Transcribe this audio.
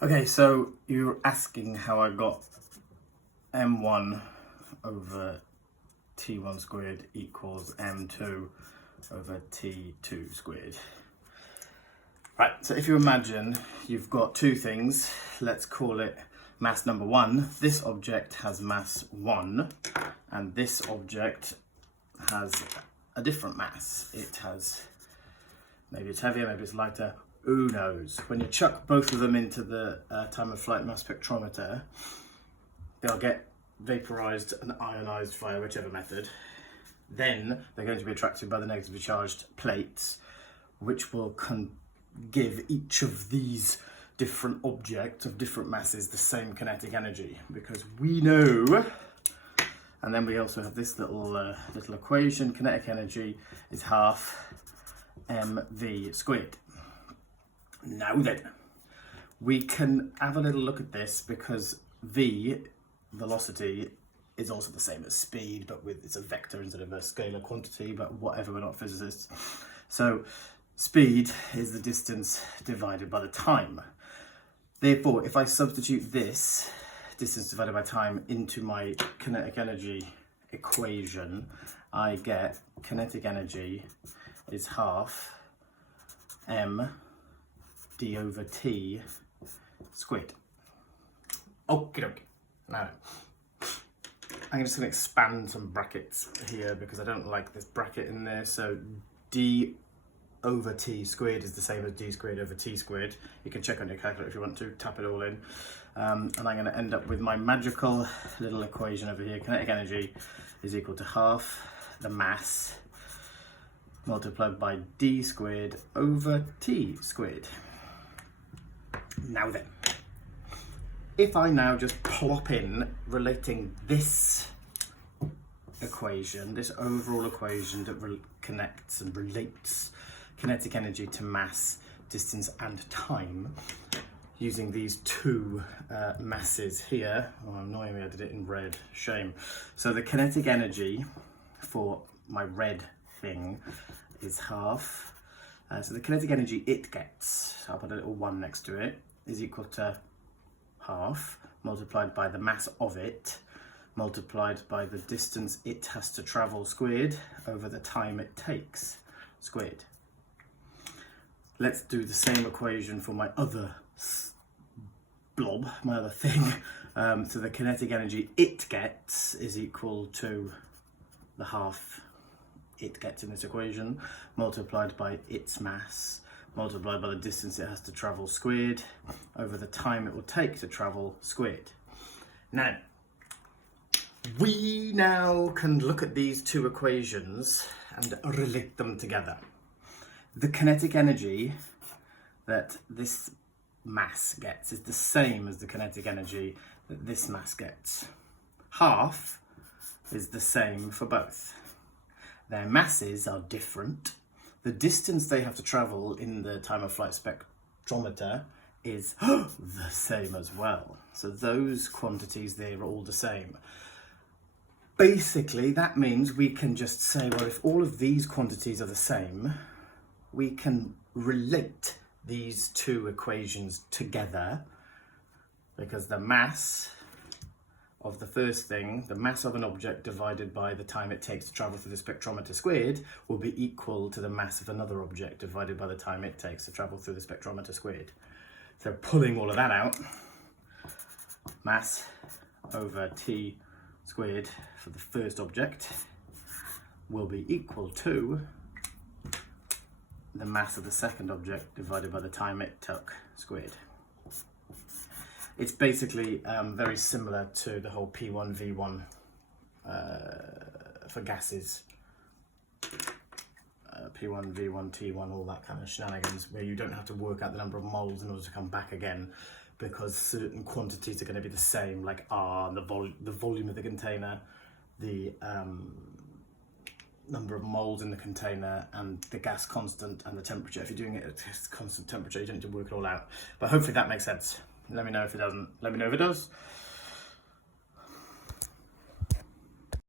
Okay, so you're asking how I got m1 over t1 squared equals m2 over t2 squared. Right, so if you imagine you've got two things, let's call it mass number one. This object has mass 1 and this object has a different mass. It has, maybe it's heavier, maybe it's lighter, who knows. When you chuck both of them into the time of flight mass spectrometer, they'll get vaporized and ionized via whichever method. Then they're going to be attracted by the negatively charged plates, which will give each of these different objects of different masses the same kinetic energy, because we know. And then we also have this little equation: kinetic energy is half mv squared. Now then, we can have a little look at this, because v, velocity, is also the same as speed, but it's a vector instead of a scalar quantity, but whatever, we're not physicists. So speed is the distance divided by the time. Therefore, if I substitute this distance divided by time into my kinetic energy equation, I get kinetic energy is half m d over t squared. Okie dokie. Now, I'm just going to expand some brackets here because I don't like this bracket in there. So d over t squared is the same as d squared over t squared. You can check on your calculator if you want to, tap it all in. And I'm going to end up with my magical little equation over here. Kinetic energy is equal to half the mass multiplied by d squared over t squared. Now then, if I now just plop in relating this equation, this overall equation that connects and relates kinetic energy to mass, distance and time, using these two masses here. Oh, annoyingly I did it in red, shame. So the kinetic energy for my red thing is half. So the kinetic energy it gets, I'll put a little 1 next to it, is equal to half multiplied by the mass of it multiplied by the distance it has to travel squared over the time it takes squared. Let's do the same equation for my other blob, my other thing. So the kinetic energy it gets is equal to the half it gets in this equation multiplied by its mass multiplied by the distance it has to travel squared over the time it will take to travel squared. Now, we now can look at these two equations and relate them together. The kinetic energy that this mass gets is the same as the kinetic energy that this mass gets. Half is the same for both. Their masses are different. The distance they have to travel in the time of flight spectrometer is the same as well. So those quantities there are all the same. Basically, that means we can just say, well, if all of these quantities are the same, we can relate these two equations together, because the mass of the first thing, the mass of an object divided by the time it takes to travel through the spectrometer squared, will be equal to the mass of another object divided by the time it takes to travel through the spectrometer squared. So pulling all of that out, mass over t squared for the first object will be equal to the mass of the second object divided by the time it took squared. It's basically very similar to the whole P1, V1 for gases. P1, V1, T1, all that kind of shenanigans, where you don't have to work out the number of moles in order to come back again, because certain quantities are going to be the same, like R, the volume of the container, the number of moles in the container, and the gas constant and the temperature. If you're doing it at a constant temperature, you don't need to work it all out. But hopefully that makes sense. Let me know if it doesn't. Let me know if it does.